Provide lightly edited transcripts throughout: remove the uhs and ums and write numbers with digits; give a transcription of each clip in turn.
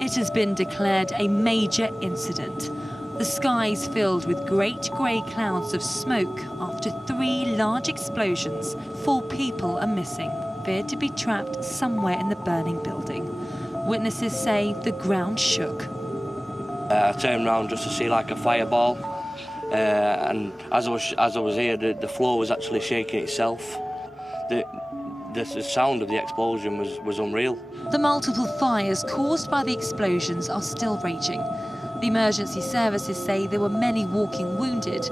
It has been declared a major incident. The skies filled with great grey clouds of smoke after 3 large explosions. 4 people are missing, feared to be trapped somewhere in the burning building. Witnesses say the ground shook. I turned around just to see like a fireball, and as I was here, the floor was actually shaking itself. The sound of the explosion was unreal. The multiple fires caused by the explosions are still raging. The emergency services say there were many walking wounded.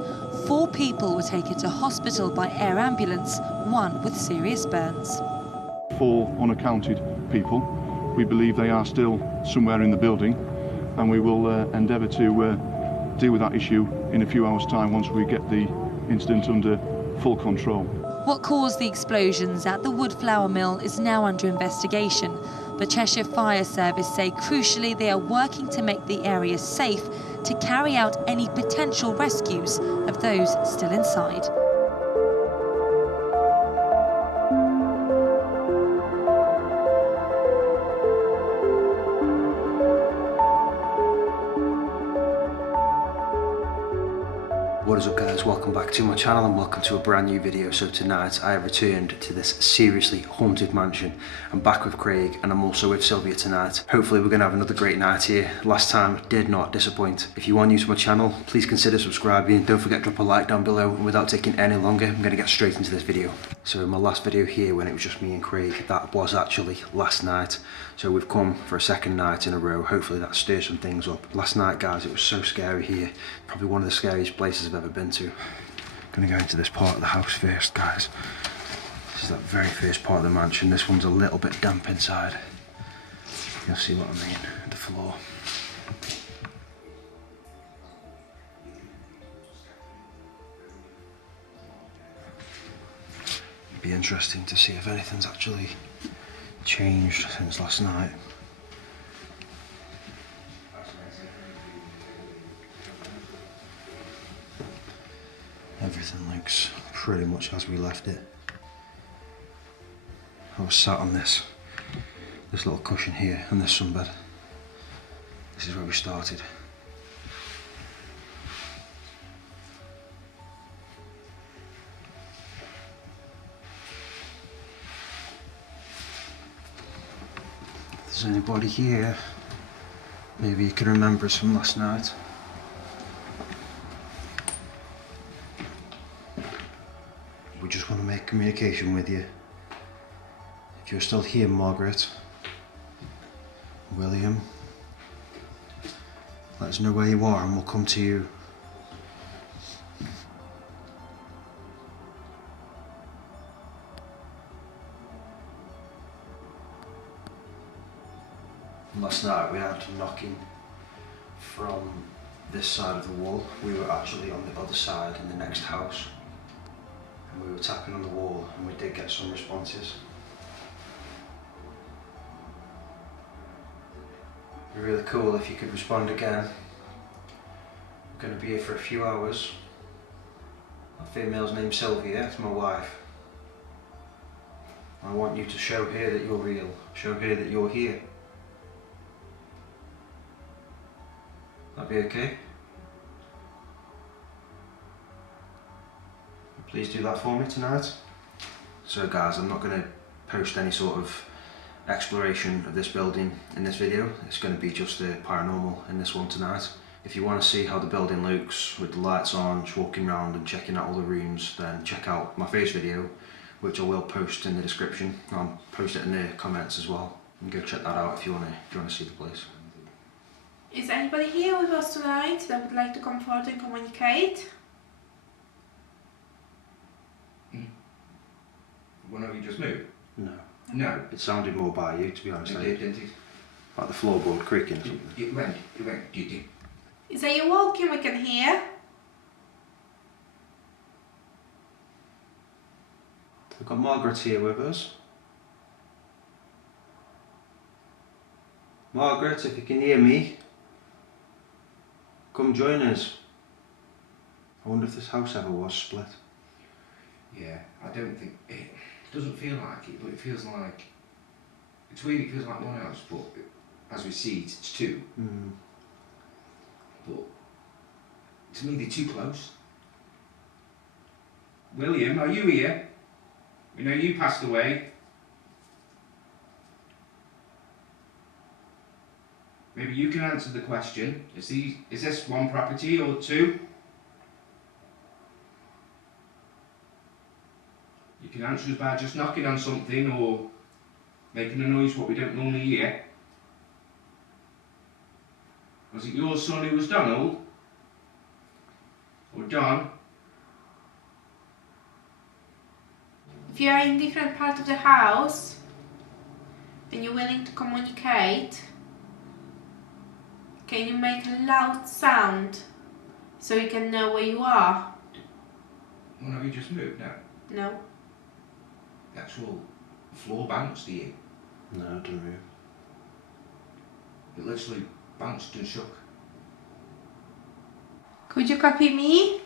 4 people were taken to hospital by air ambulance, 1 with serious burns. 4 unaccounted people. We believe they are still somewhere in the building, and we will endeavour to deal with that issue in a few hours' time once we get the incident under full control. What caused the explosions at the wood flour mill is now under investigation. The Cheshire Fire Service say crucially they are working to make the area safe to carry out any potential rescues of those still inside. What is up guys, welcome back to my channel and welcome to a brand new video. So tonight I have returned to this seriously haunted mansion. I'm back with Craig and I'm also with Sylvia tonight. Hopefully we're going to have another great night here. Last time did not disappoint. If you are new to my channel, please consider subscribing. Don't forget to drop a like down below, and without taking any longer, I'm going to get straight into this video. So in my last video here when it was just me and Craig, that was actually last night. So we've come for a second night in a row. Hopefully that stirs some things up. Last night guys, it was so scary here. Probably one of the scariest places I've ever been to. I'm gonna go into this part of the house first, guys. This is that very first part of the mansion. This one's a little bit damp inside. You'll see what I mean, the floor. It'd be interesting to see if anything's actually changed since last night. Everything looks pretty much as we left it. I was sat on this little cushion here in this sunbed. This is where we started. If there's anybody here, maybe you can remember us from last night. We just want to make communication with you. If you're still here, Margaret, William, let us know where you are and we'll come to you. Last night we had knocking from this side of the wall. We were actually on the other side in the next house. We were tapping on the wall and we did get some responses. It'd be really cool if you could respond again. We're going to be here for a few hours. My female's name's Sylvia, it's my wife. I want you to show her that you're real, show her that you're here. That'd be okay? Please do that for me tonight. So guys, I'm not going to post any sort of exploration of this building in this video. It's going to be just the paranormal in this one tonight. If you want to see how the building looks with the lights on, just walking around and checking out all the rooms, then check out my first video, which I will post in the description. I'll post it in the comments as well. And go check that out if you want to see the place. Is anybody here with us tonight that would like to come forward and communicate? One of you just moved? No. No. It sounded more by you, to be honest. It did, didn't it? Like the floorboard creaking or something. It went, did it? Is that you walking we can hear? We've got Margaret here with us. Margaret, if you can hear me, come join us. I wonder if this house ever was split. Yeah, I don't think it doesn't feel like it, but it feels like it's weird. It feels like one house, but as we see it, it's 2. But to me, they're too close. William, are you here? We know you passed away. Maybe you can answer the question. Is this 1 property or 2? You can answer us by just knocking on something or making a noise what we don't normally hear. Was it your son who was Donald? Or Don? If you are in different part of the house and you're willing to communicate, can you make a loud sound so we can know where you are? Well, have you just moved now? No. The actual floor bounced here. No, it didn't move. It literally bounced and shook. Could you copy me?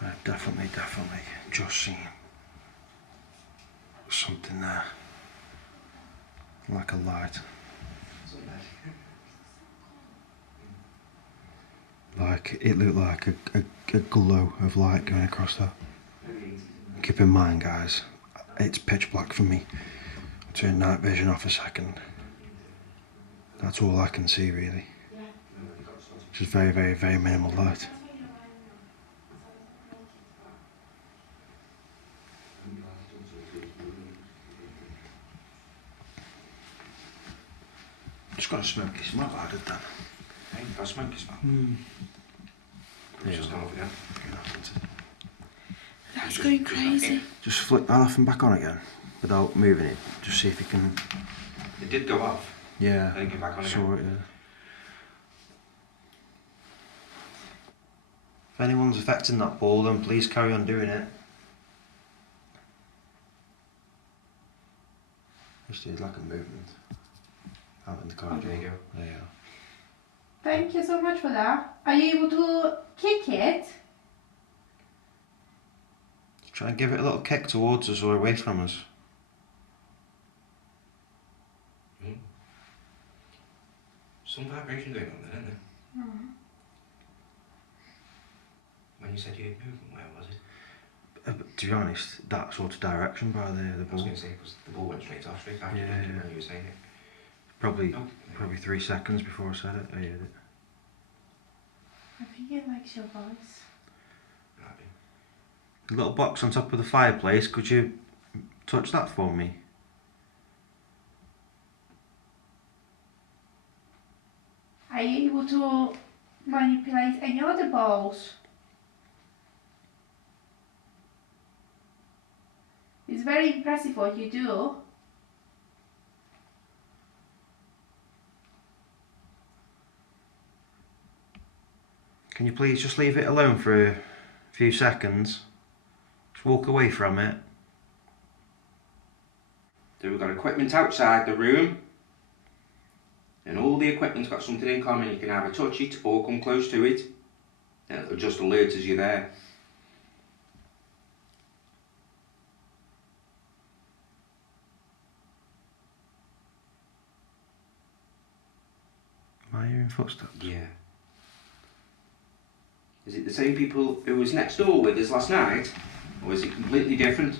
I've definitely just seen something there, like a light. Like, it looked like a glow of light going across that. Keep in mind, guys, it's pitch black for me. I turned night vision off a second. That's all I can see, really. Just very minimal light. Just got a smoky smell out of that. Hey, got a smoky smell? Yeah, Just gone off again. That's going crazy. Just flick that off and back on again, without moving it. Just see if you can... It did go off. Yeah, Then get back on saw again. it, yeah. If anyone's affecting that ball, then please carry on doing it. Just did like a movement out in the corridor. There you go. There you are. Thank you so much for that. Are you able to kick it? Try and give it a little kick towards us or away from us. Some vibration going on there, isn't there? When you said you had movement, where was it? To be honest, that sort of direction by the I was ball. going to say, because the ball went straight after Yeah. when you were saying it. Probably Oh, 3 seconds before I said it, I heard it. I think it likes your voice. Might be. The little box on top of the fireplace, could you touch that for me? Are you able to manipulate any other balls? It's very impressive what you do. Can you please just leave it alone for a few seconds? Just walk away from it. So we've got equipment outside the room, and all the equipment's got something in common. You can either touch it or come close to it, and it'll just alert as you're there. Am I hearing footsteps? Yeah. Is it the same people who was next door with us last night, or is it completely different?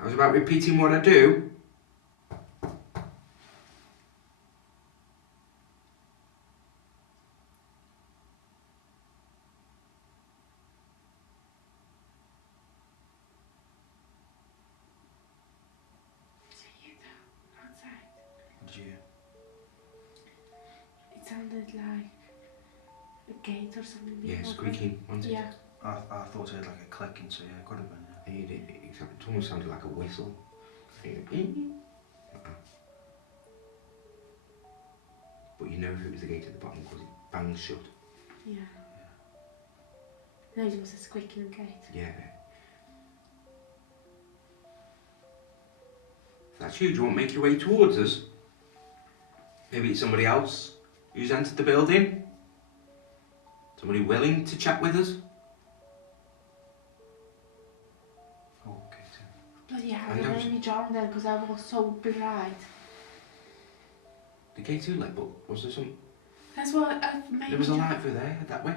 I was about repeating what I do. Is it sounded like a gate or something. Yeah, squeaking, wasn't it? Yeah. I thought it had like a clicking, so yeah, it could have been. It almost sounded like a whistle. But you know if it was the gate at the bottom because it bangs shut. Yeah. No, it was a squeaking gate. Yeah. If that's you, do you want to make your way towards us? Maybe it's somebody else who's entered the building? Somebody willing to chat with us? Okay, too. Bloody hell, And I I was- nearly drowned then because I was so bright. The K2 lit, but was there some... That's what I made. There was a light through there, that way.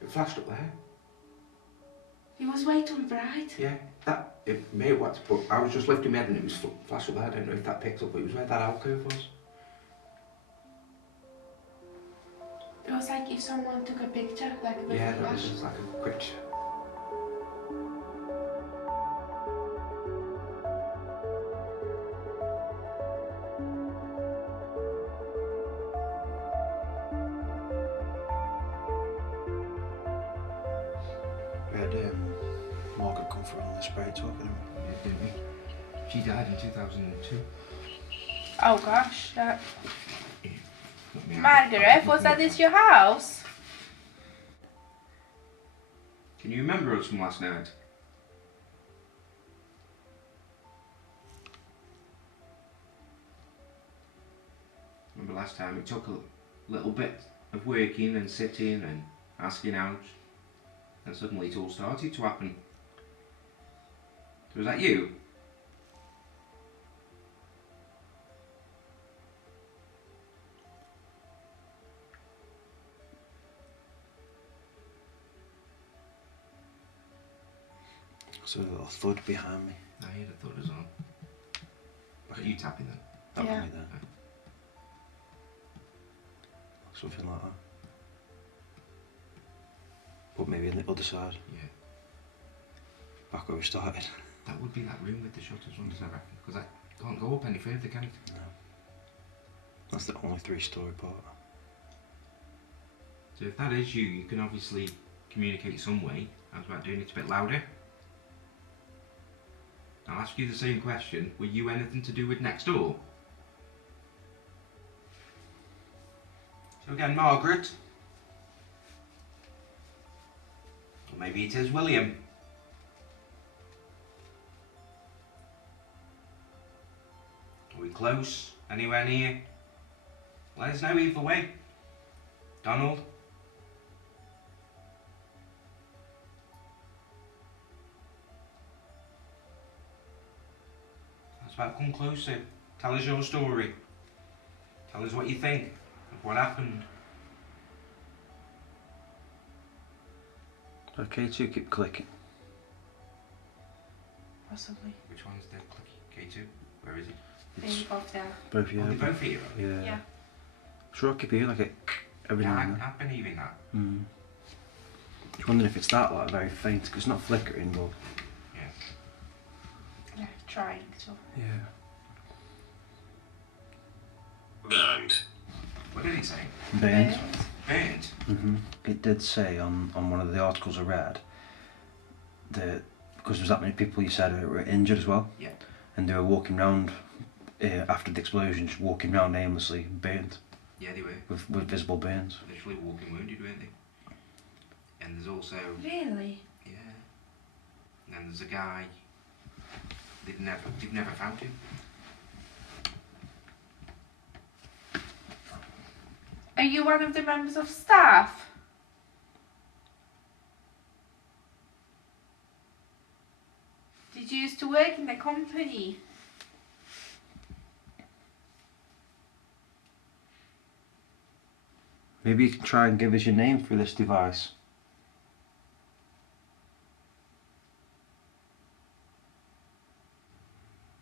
It flashed up there. It was way too bright. Yeah, it may have waxed, but I was just lifting my head and it was flashed up there. I don't know if that picked up, but it was where that alcove was. It was like if someone took a picture, like with Yeah, a that was flash. just like a quick... We had Margaret come for on the spray talk, didn't we? Yeah, didn't we? She died in 2002. Oh gosh, that. Let me have it. Margaret, was that this your house? Can you remember us from last night? Remember last time it took a little bit of working and sitting and asking out, and suddenly it all started to happen. So was that you? So a little thud behind me. I heard a thud as well. Are you tapping then? That Yeah. was me then. Something like that. But maybe on the other side, Yeah. back where we started. That would be that room with the shutters, wouldn't it, I reckon? Because that can't go up any further, can it? No. That's the only 3-story part. So if that is you, you can obviously communicate some way. I was about doing it a bit louder. I'll ask you the same question. Were you anything to do with next door? So again, Margaret. Or maybe it is William. Are we close? Anywhere near? Let us know either way. Donald? That's about come closer. Tell us your story. Tell us what you think of what happened. Okay, to keep clicking. Possibly. Which one's the clicky? K2? Where is it? Maybe both there. Both, yeah. Oh, they're both here. Yeah. Yeah. Sure, I keep hearing like it every Yeah, now and then. I've been hearing that. Just wondering if it's that like very faint, because it's not flickering, but Yeah. Yeah, trying to. yeah. Burned. What did he say? Burnt. Burnt? It did say on one of the articles I read that because there was that many people, you said, were injured as well. Yeah. And they were walking around after the explosion, just walking around aimlessly, burnt Yeah, they were. with visible burns. Literally walking wounded, weren't they? And there's also, Really? yeah. And then there's a guy. They've never found him. Are you one of the members of staff? Did you used to work in the company? Maybe you can try and give us your name through this device.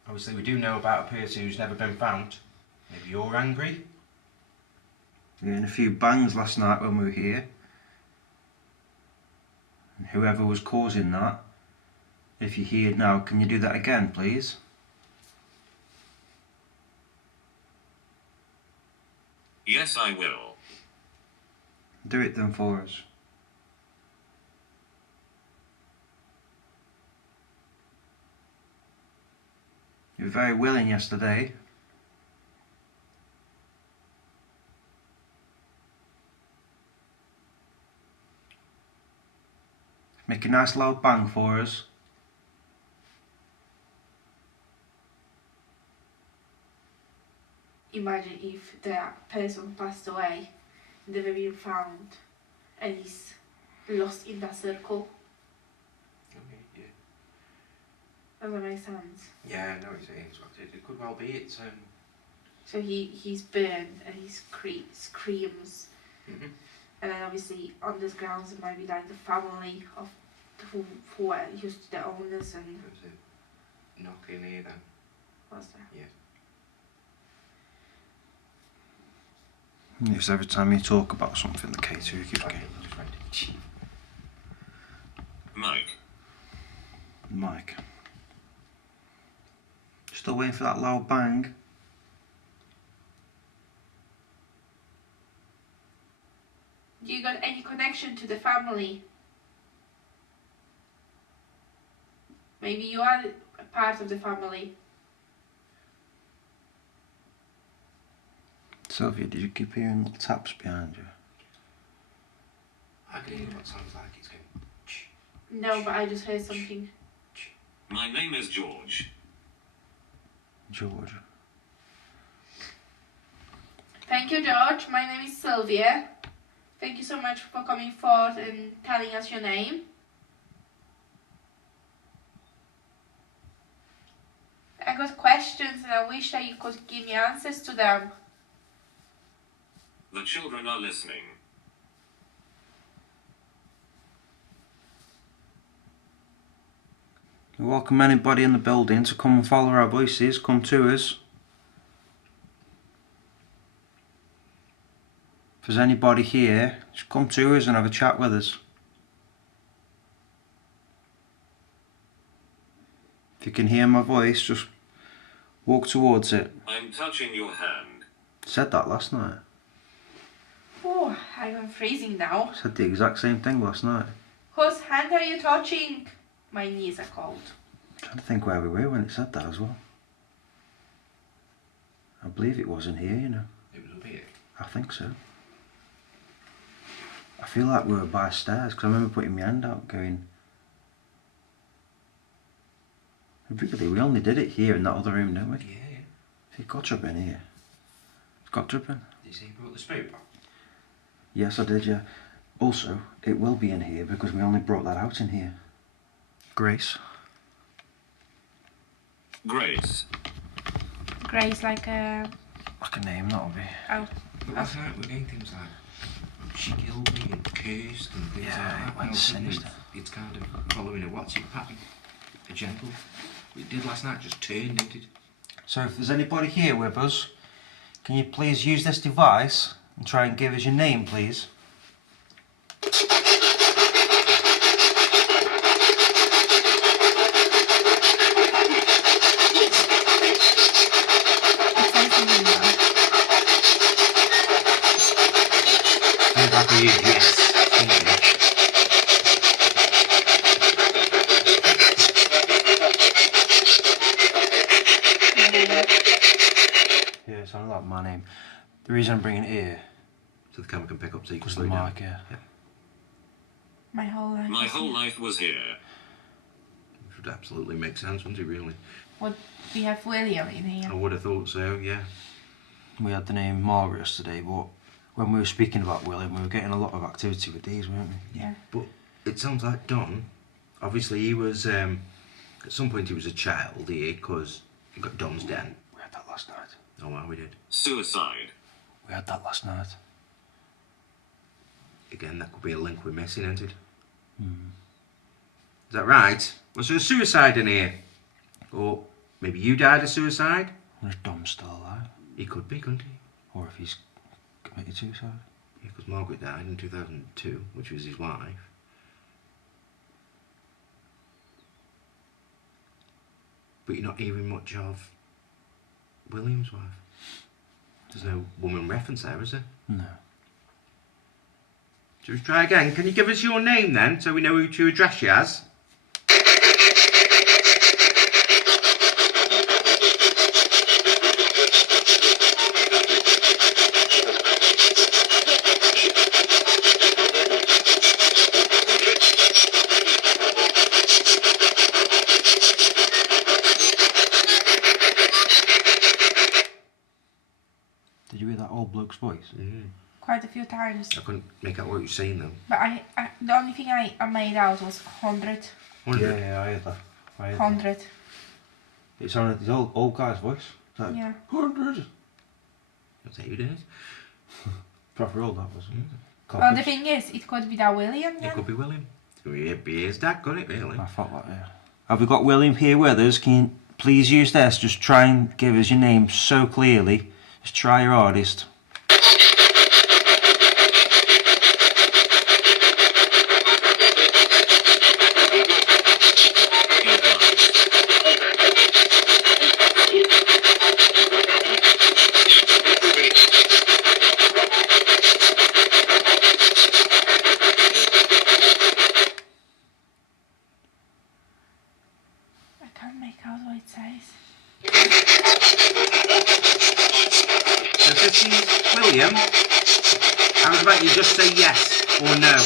Obviously, we do know about a person who's never been found. Maybe you're angry? We heard a few bangs last night when we were here. And whoever was causing that, if you hear it now, can you do that again, please? Yes, I will. Do it then for us. You were very willing yesterday. Make a nice loud bang for us. Imagine if the person passed away, never been found, and is lost in that circle. Okay, yeah. Does that make sense? Yeah, I know what you're saying. It could well be. It's So he's burned and he screams. Mhm. And then obviously on those grounds it might be like the family of who were used to the owners and There's a knock in here then. what's that? Because every time you talk about something, the K2 keeps Okay, getting. just wait. Mike. Mike. Still waiting for that loud bang. Do you got any connection to the family? Maybe you are a part of the family. Sylvia, did you keep hearing little taps behind you? I can hear what sounds like it's going. No, but I just heard something. My name is George. George. Thank you, George. My name is Sylvia. Thank you so much for coming forth and telling us your name. I got questions and I wish that you could give me answers to them. The children are listening. We welcome anybody in the building to come and follow our voices, come to us. If there's anybody here, just come to us and have a chat with us. If you can hear my voice, just walk towards it. I'm touching your hand. Said that last night. Oh, I'm freezing now. Said the exact same thing last night. Whose hand are you touching? My knees are cold. I'm trying to think where we were when it said that as well. I believe it wasn't here, you know. It was up here. I think so. I feel like we were by stairs because I remember putting my hand out going... Really, we only did it here in that other room, didn't we? Yeah. It's got to have been here. It's got to have been. Did you say you brought the spirit box? Yes, I did, yeah. Also, it will be in here because we only brought that out in here. Grace. Grace. Grace, like a... Like a name, that'll be. Oh. But last night we were getting things like she killed me and cursed and things Yeah, like that. it went Now suddenly sinister. it's kind of following a what's it pattern. A gentle. What it did last night just turned, didn't it? So if there's anybody here with us, can you please use this device and try and give us your name, please? Yes. Yeah, it sounded like my name. The reason I'm bringing it here So the camera can pick up so you can was slow the it down. mic, yeah. My whole life. My whole life was here. Which would absolutely make sense, wouldn't it, really? What, we have William in I here. would have thought so, yeah. We had the name Margaret yesterday, but when we were speaking about William, we were getting a lot of activity with these, weren't we? Yeah. But it sounds like Don, obviously he was, at some point he was a child here, because he got Don's den. We had that last night. Oh, well, we did. Suicide. We had that last night. Again, that could be a link we're missing, isn't it? Hmm. Is that right? Was there a suicide in here? Or maybe you died of suicide? And is Dom still alive? He could be, couldn't he? Or if he's committed suicide? Yeah, because Margaret died in 2002, which was his wife. But you're not hearing much of William's wife. There's no woman reference there, is there? No. Should we try again? Can you give us your name then, so we know who to address you as? Did you hear that old bloke's voice? Quite a few times. I couldn't make out what you were saying though. But the only thing I made out was 100. 100? Yeah, I heard that. 100. It sounded like the old guy's voice. Like, Yeah. 100. I'll tell you who it is. Proper old that was. Well, the thing is, it could be that William It then. could be William. It could be his dad, couldn't it, really? I thought that, yeah. Have we got William here with us? Can you please use this? Just try and give us your name so clearly. Just try your hardest. I can't make out what it says. So if this is William, how about you just say yes or no?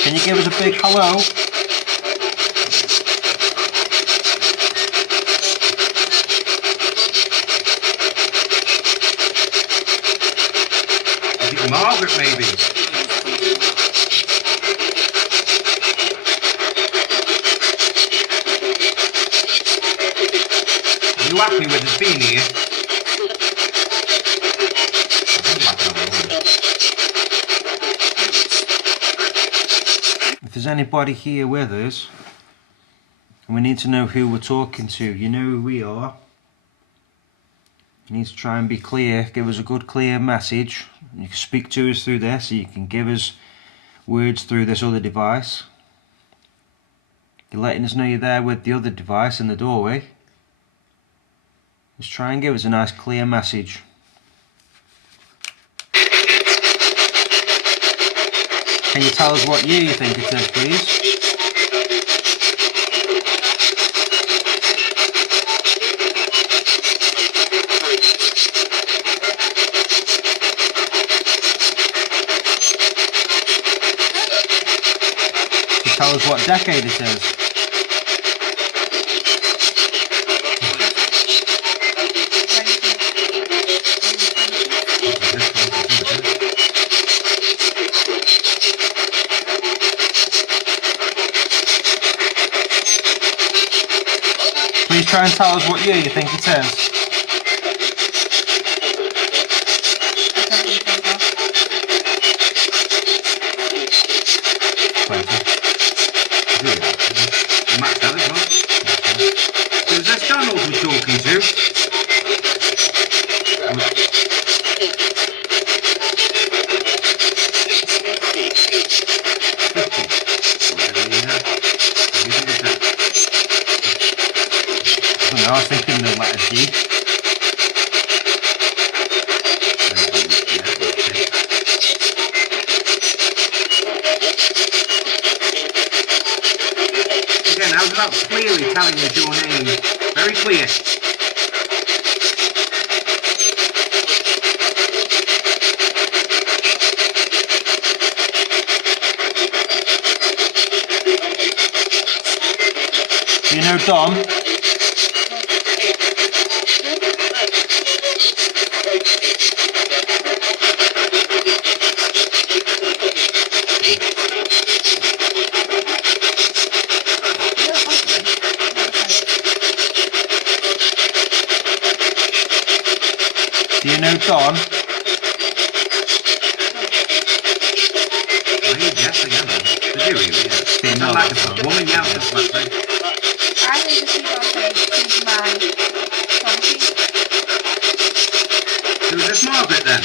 Can you give us a big hello? Is it Margaret maybe? Are you happy with us being here? If there's anybody here with us, and we need to know who we're talking to, you know who we are. You need to try and be clear, give us a good clear message. You can speak to us through this, or you can give us words through this other device. You're letting us know you're there with the other device in the doorway. Just try and give us a nice clear message. Can you tell us what year you think it is, please? Can you tell us what decade it is? Please try and tell us what year you think it is. Max that as well. So is this Donald we're talking to? I was thinking the letter G. Again, I was about clearly telling us your name. Very clear. Do you know Dom? Do you know Don? Yes, I am. Did you really? Yeah. Sound like a woman yells at something. I think the people say she's my something. So is this Margaret then?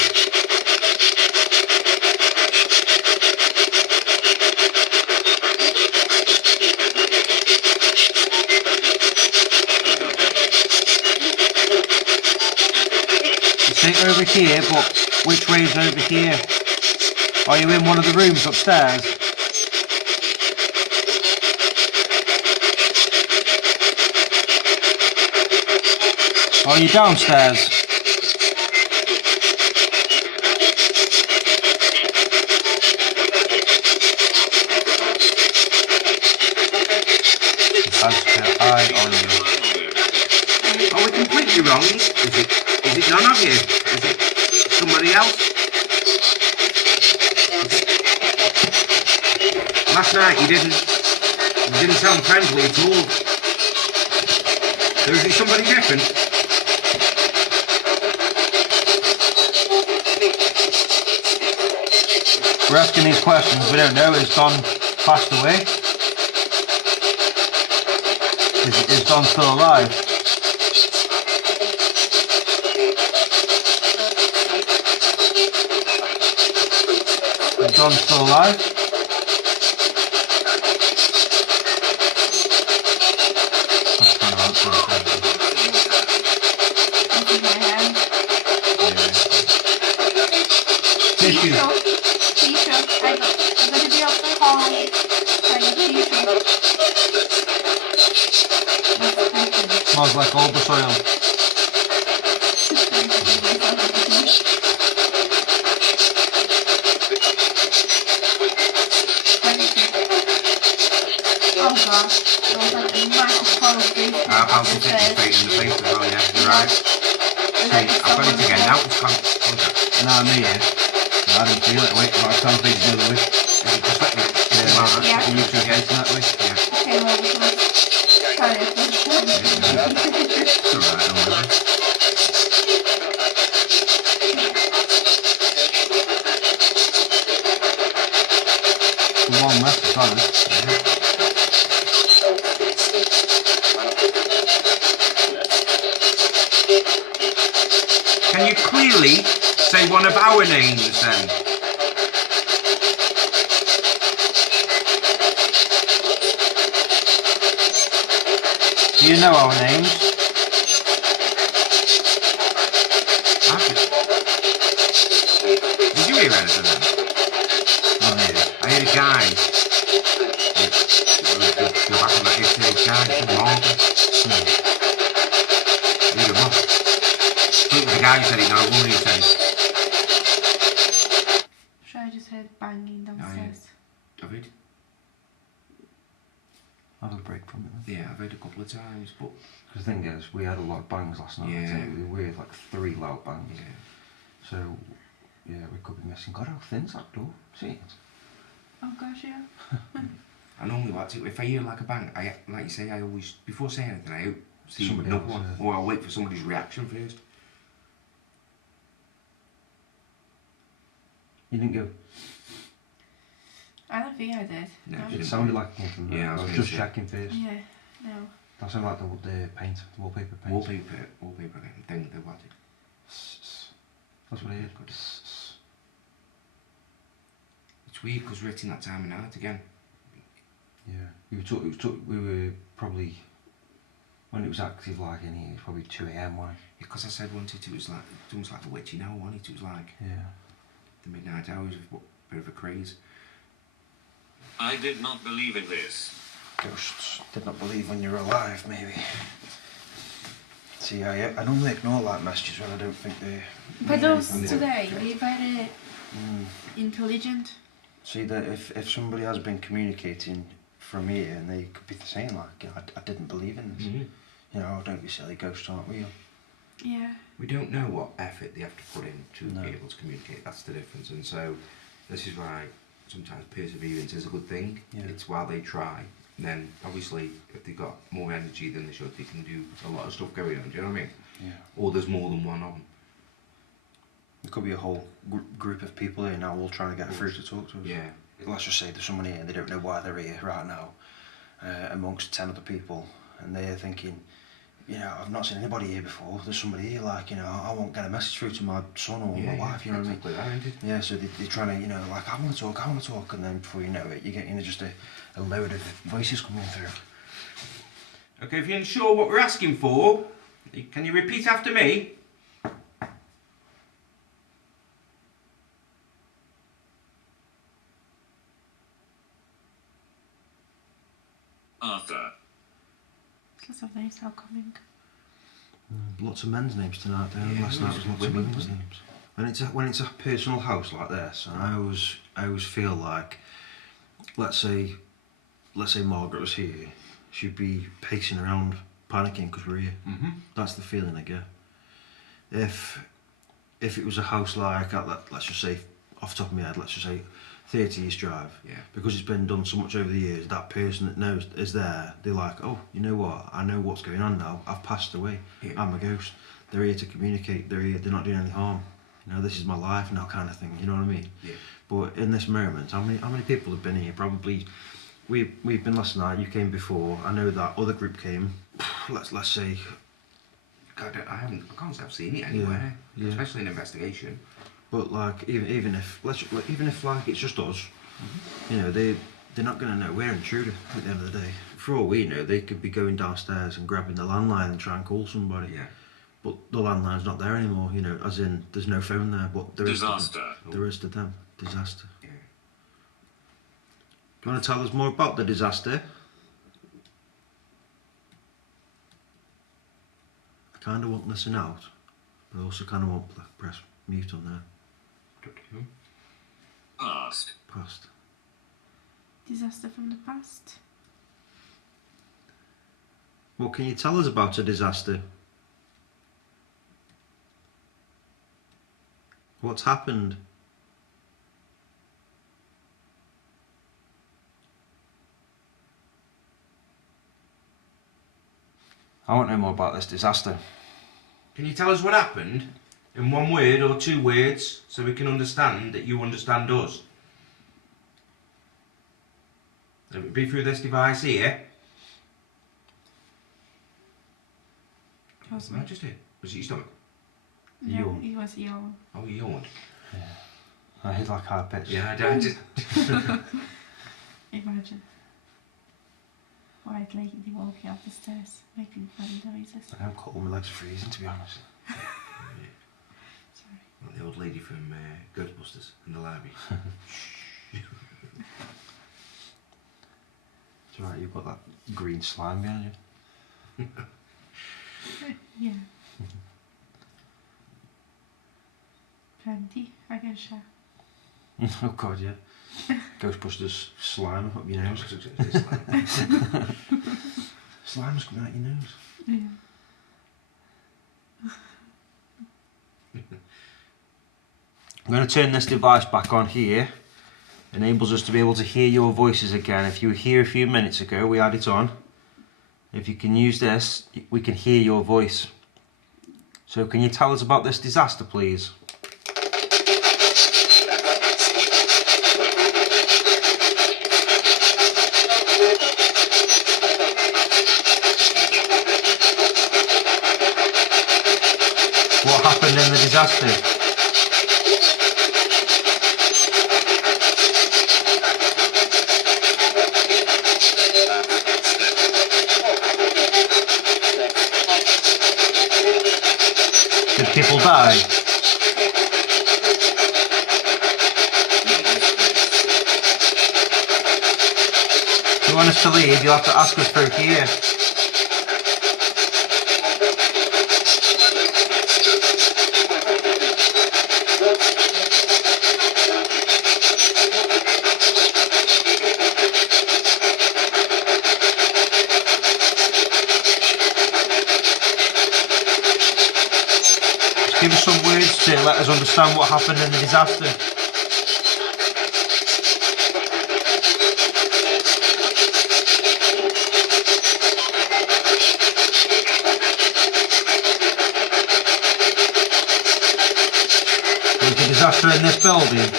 Say over here, but which way is over here? Are you in one of the rooms upstairs? Are you downstairs? Has her eye on you. Are we completely wrong? Is it none of you? Is it somebody else? Last night he didn't sound friendly at all. So is it somebody different? We're asking these questions, we don't know. Is Don passed away? Is Don still alive? Is Don still alive? That's kind of answer. Tissue. I'm gonna be off the call. Smells like ⴂ𝗂𝗍 Oh gosh, there was like a massive pile of grease. I'll just hit you straight in the face as well, yeah, you're right. See, I've got it again now. Nah, me, yeah. No, I didn't feel it. Wait, I can't think the other way. Just let me. Yeah. You two facing that way? Yeah. Okay, well, sorry. It's alright, don't worry. The one left, sorry. Can you clearly say one of our names then? Do you know our names? Did you hear anything then? Oh, yeah. I heard a guy. Go back on that yesterday, guy said Morgan. Either one. The guy who said it, not a woman who said it. Sure, I just heard banging downstairs. I've heard. I'll have a break from it then. Yeah, I've heard a couple of times, but The thing is, we had a lot of bangs last night. Yeah. I think we had like 3 loud bangs. yeah. So, yeah, we could be missing. God, how thin's that door? See it? Oh gosh, yeah. I normally like to, if I hear like a bang, I like you say, I always, before saying anything, I see Somebody another else, one, yeah. or I'll wait for somebody's reaction first. You didn't go? I don't think I did. No, No. you It didn't. sounded like it came from there. Yeah, I I was was gonna just say. checking first. Yeah, no. That sounded like the paint, the wallpaper paint. Wallpaper again, thing they wanted. That's what it is. It's weird because we're hitting that time of night again. Yeah, we were probably, when it was active like in here, it was probably 2 AM, wasn't Because I said once it was like, it's almost like a witchy now, wasn't it? It was like it? Yeah. the midnight hours of a bit of a craze. I did not believe in this. Ghosts did not believe when you're alive, maybe. See, I normally ignore like messages when I don't think they're... But those Yeah. today, they're very intelligent. See, that if somebody has been communicating from here and they could be saying like, you know, I didn't believe in this. Mm-hmm. You know, don't be silly, ghosts aren't real. Yeah. We don't know what effort they have to put in to No. be able to communicate. That's the difference. And so this is why sometimes perseverance is a good thing. Yeah. It's while they try. And then obviously if they've got more energy than they should, they can do a lot of stuff going on. Do you know what I mean? Yeah. Or there's more than one on. There could be a whole group of people here now all trying to get through to talk to us. Yeah. Let's just say there's someone here and they don't know why they're here right now, amongst 10 other people, and they're thinking, you know, I've not seen anybody here before, there's somebody here, like, you know, I won't get a message through to my son or my wife, you know exactly what I mean? that, isn't it? Yeah, so they're trying to, you know, like, I want to talk, and then before you know it, you get, you know, just a load of voices coming through. Okay, if you're unsure what we're asking for, can you repeat after me? Lots of names are coming. Lots of men's names tonight, though. Yeah, Last night was lots of women's names. When it's a personal house like this, and I always feel like, let's say Margaret was here, she'd be pacing around, panicking because we're here. That's the feeling I get. If it was a house like, let's just say, off the top of my head, let's just say 30 East Drive, because it's been done so much over the years, that person that knows is there, they're like, oh, you know what, I know what's going on now, I've passed away, I'm a ghost. They're here to communicate, they're not doing any harm. You know, this is my life now, kind of thing, you know what I mean? Yeah. But in this moment, how many people have been here? Probably, we've been last night, you came before, I know that other group came, let's say... God, I can't say I've seen it anywhere, especially in investigation. But like, even if like it's just us, you know, they're not going to know we're an intruder at the end of the day. For all we know, they could be going downstairs and grabbing the landline and trying to call somebody. Yeah. But the landline's not there anymore, you know, as in there's no phone there, but there Disaster. There is to them. Disaster. Yeah. Do you want to tell us more about the disaster? I kind of want to listen out, but I also kind of want to press mute on there. Past. Past. Disaster from the past. What can you tell us about a disaster? What's happened? I want to know more about this disaster. Can you tell us what happened in one word or two words so we can understand that you understand us? Let me be through this device here. Was What I just did? Was it your stomach? No, it was yawn. Oh, you yawned. I hit like high pitch. Yeah, I just... Imagine. White lady walking up the stairs, making funny noises. I'm cold, my legs are freezing, to be honest. Sorry. Like the old lady from Ghostbusters in the library. It's alright, you've got that green slime behind you. Yeah. Plenty, I can share. Oh god, yeah. Ghostbusters slime up your nose. Slime's coming out your nose. Yeah. I'm going to turn this device back on here. Enables us to be able to hear your voices again. If you were here a few minutes ago, we had it on. If you can use this, we can hear your voice. So can you tell us about this disaster, please? What happened in the disaster? Did people die? If you want us to leave, you'll have to ask us through here. Give us some words to let us understand what happened in the disaster. Was the disaster in this building?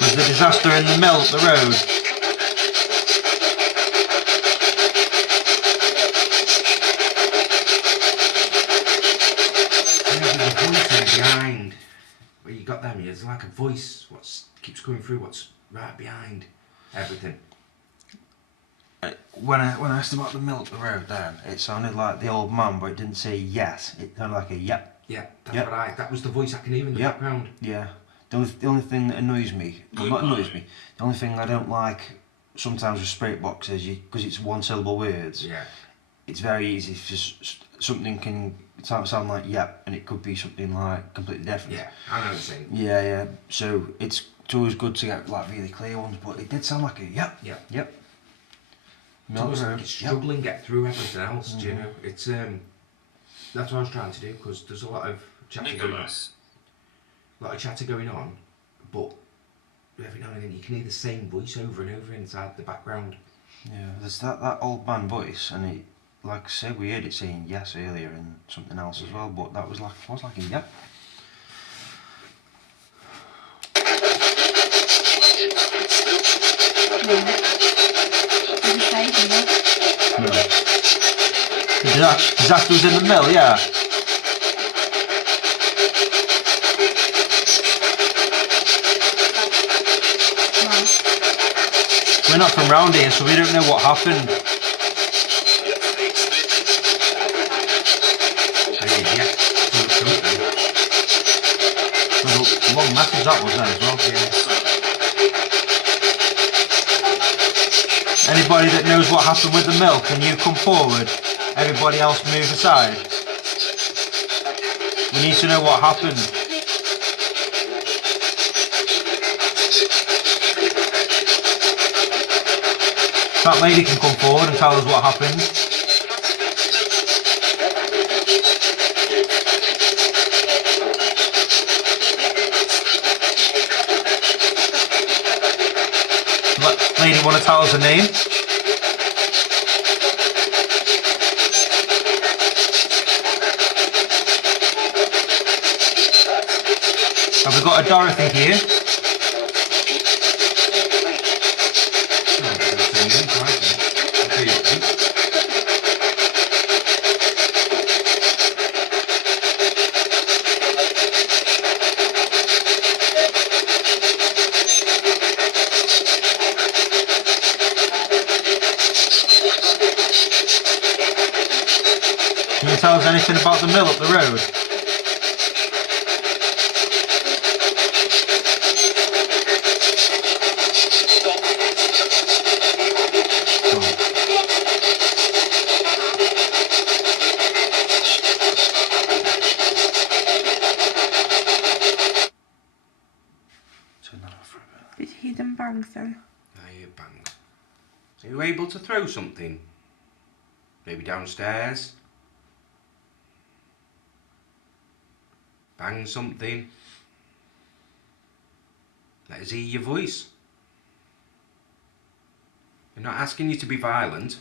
Was the disaster in the mill up the road? Behind where you got them, there's like a voice what keeps coming through what's right behind everything. When I asked about the mill up the road then, it sounded like the old man, but it didn't say yes. It sounded like a yep. Yeah, that's right. That was the voice I can hear in the background. Yeah. The only thing that annoys me, well, not annoys me, the only thing I don't like sometimes with spirit boxes, because it's one syllable words, it's very easy for something can sound like yep, and it could be something like completely different. Yeah, I know the same. Yeah. So it's always good to get like really clear ones, but it did sound like a yep. It's almost like it's struggling to get through everything else, do you know? It's that's what I was trying to do, because there's a lot of chatter going on. But every now and then you can hear the same voice over and over inside the background. Yeah, there's that old man voice, and it, like I said, we heard it saying yes earlier and something else as well, but that was like a yep. No. Disaster was in the mill, yeah. We're not from round here, so we don't know what happened. A long message that was there as well. Anybody that knows what happened with the mill, can you come forward? Everybody else move aside. We need to know what happened. That lady can come forward and tell us what happened. Lady, want to tell us her name? Have we got a Dorothy here? Can you tell us anything about the mill up the road? Did you hear them bangs then? I hear bangs. Are you able to throw something? Maybe downstairs? Bang something? Let us hear your voice. We're not asking you to be violent.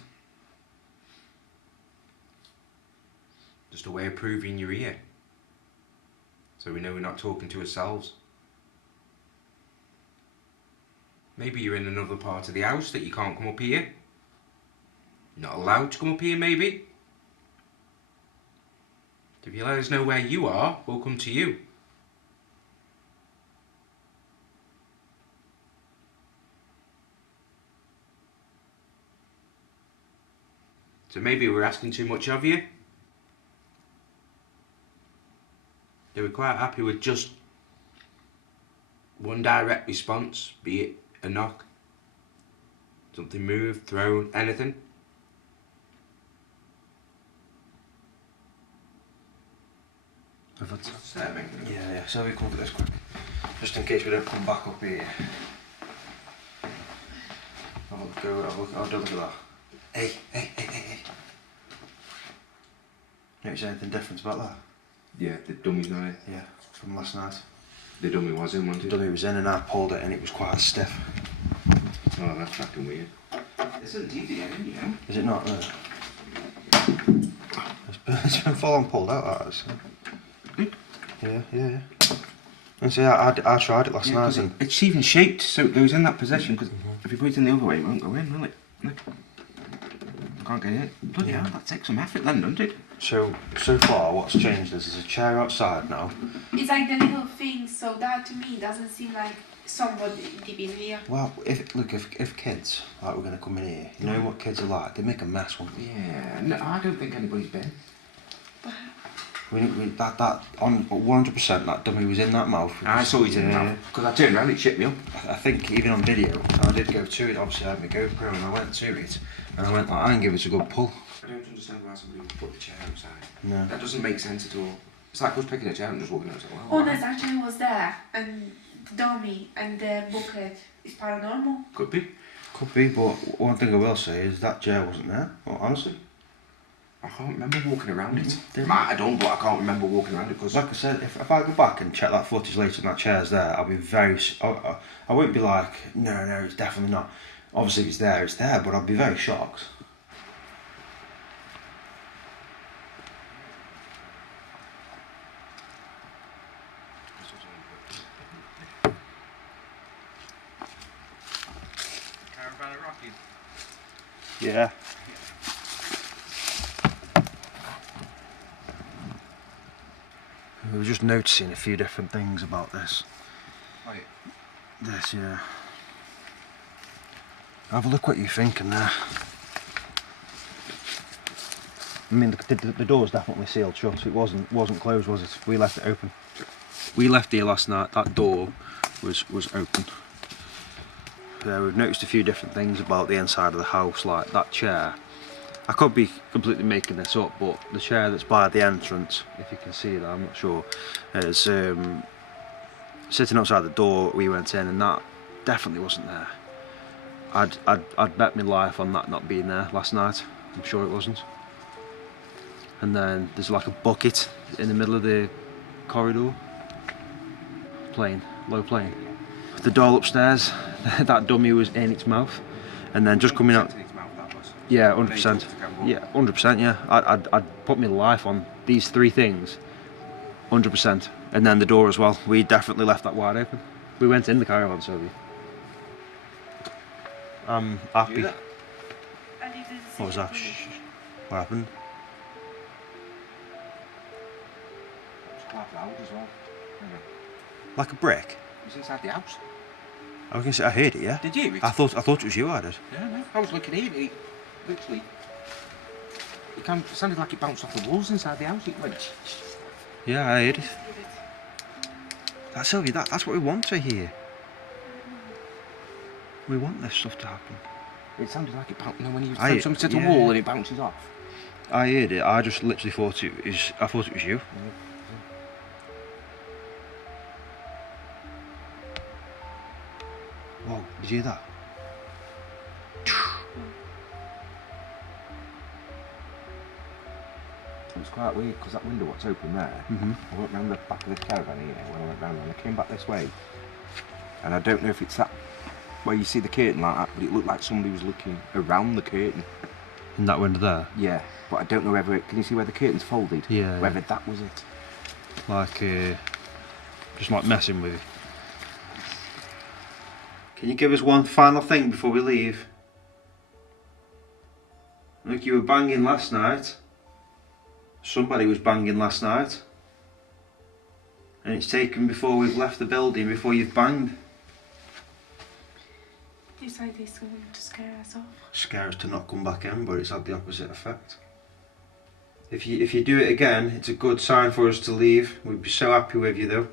Just a way of proving you're here. So we know we're not talking to ourselves. Maybe you're in another part of the house that you can't come up here. You're not allowed to come up here, maybe. If you let us know where you are, we'll come to you. So maybe we're asking too much of you. They were quite happy with just one direct response, be it a knock, something moved, thrown, anything. Yeah, so we come for this quick. Just in case we don't come back up here. Have a look at that. Hey. Notice anything different about that? Yeah, the dummy's not it. Yeah, from last night. The dummy was in, wasn't it? The dummy was in and I pulled it and it was quite stiff. Oh, that's fucking weird. It's a DVD, you know? Is it not? No. It's been full on pulled out, that is. Yeah. And see, I tried it last night and... It's even shaped so it goes in that position, because if you put it in the other way, it won't go in, will it? Look. I can't get in. Bloody hell, that takes some effort then, doesn't it? So far, what's changed is there's a chair outside now. It's like the little thing, so that to me doesn't seem like somebody deep in here. Well, if kids, like, we're going to come in here, you know what kids are like? They make a mess, won't they? Yeah, no, I don't think anybody's been. That on 100% that dummy was in that mouth. I saw it in the mouth. Because I turned around, it shit me up. I think even on video, I did go to it. Obviously, I had my GoPro and I went to it, and I went like, I can give it a good pull. I don't understand why somebody would put the chair outside. No. That doesn't make sense at all. It's like us picking a chair and just walking outside. Well, Oh, that's actually was there, and the dummy and the bucket is paranormal. could be. Could be, but one thing I will say is that chair wasn't there. Well, honestly, I can't remember walking around it. Didn't I don't, but I can't remember walking around it because like I said, if I go back and check that footage later and that chair's there, I'll be very. I won't be like, no, it's definitely not. Obviously, if it's there, but I'll be very shocked. Yeah. We were just noticing a few different things about this. Right. This, yeah. Have a look what you're thinking there. I mean, the door's definitely sealed shut. It wasn't closed, was it? We left it open. We left here last night. That door was open. We've noticed a few different things about the inside of the house, like that chair. I could be completely making this up, but the chair that's by the entrance, if you can see that, I'm not sure, is sitting outside the door. We went in, and that definitely wasn't there. I'd bet my life on that not being there last night. I'm sure it wasn't. And then there's like a bucket in the middle of the corridor. Low plane. The door upstairs, that dummy was in its mouth, and then just coming out. Yeah, 100%. Yeah, 100%. Yeah, I'd put my life on these three things, 100%. And then the door as well. We definitely left that wide open. We went in the caravan, so I'm happy. What was that? Shh. What happened? it's quite loud as well. Like a brick? It was inside the house. I was gonna say I heard it. Yeah. Did you? I thought it was you. I did. Yeah, no. I was looking here. It literally. It sounded like it bounced off the walls inside the house. It went. Yeah, I heard it. That's Sylvia. That's what we want to hear. We want this stuff to happen. It sounded like it bounced. You know, when you throw something to the wall and it bounces off. I heard it. I just literally thought it was. I thought it was you. Whoa! Did you hear that? It was quite weird because that window what's open there. I went round the back of the caravan here when I went round and I came back this way. And I don't know if it's that where you see the curtain like that, but it looked like somebody was looking around the curtain. In that window there? Yeah, but I don't know whether can you see where the curtain's folded? Yeah. Whether that was it. Like, just like messing with you. Can you give us one final thing before we leave? Look, you were banging last night. Somebody was banging last night. And it's taken before we've left the building, before you've banged. Decided it's going to scare us off. Scare us to not come back in, but it's had the opposite effect. If you do it again, it's a good sign for us to leave. We'd be so happy with you though.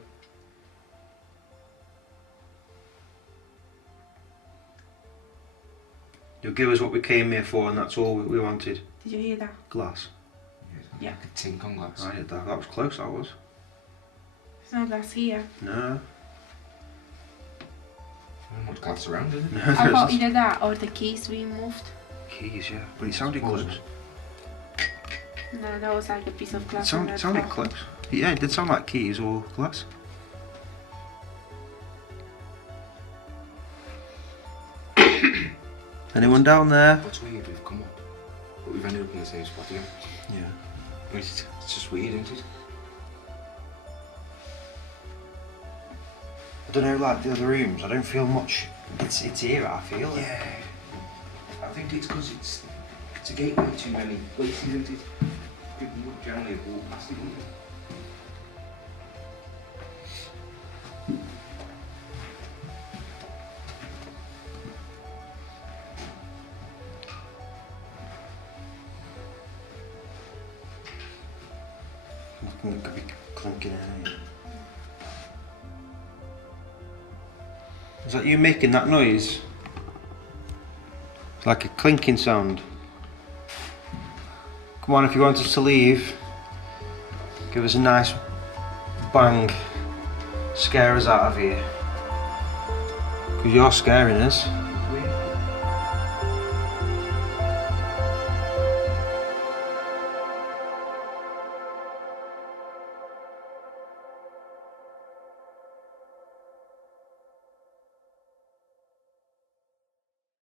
You'll give us what we came here for, and that's all we wanted. Did you hear that? Glass. Yeah. Like a tink on glass. I heard that. That was close, that was. There's no glass here. No. Not much glass around, is it? No, I there's thought either that or the keys being moved. keys, yeah. But it sounded close. No, that was like a piece of It glass. sounded close. Yeah, it did sound like keys or glass. Anyone down there? What's weird, we've come up, but we've ended up in the same spot again. Yeah. It's just weird, isn't it? I don't know, like the other rooms, I don't feel much. It's here, I feel. Yeah. I think it's because it's a gateway to many places, isn't it? People would generally walk past it, wouldn't they? reckon it could be clinking in here. Is that you making that noise? It's like a clinking sound. Come on, if you want us to leave, give us a nice bang. Scare us out of here. Because you're scaring us.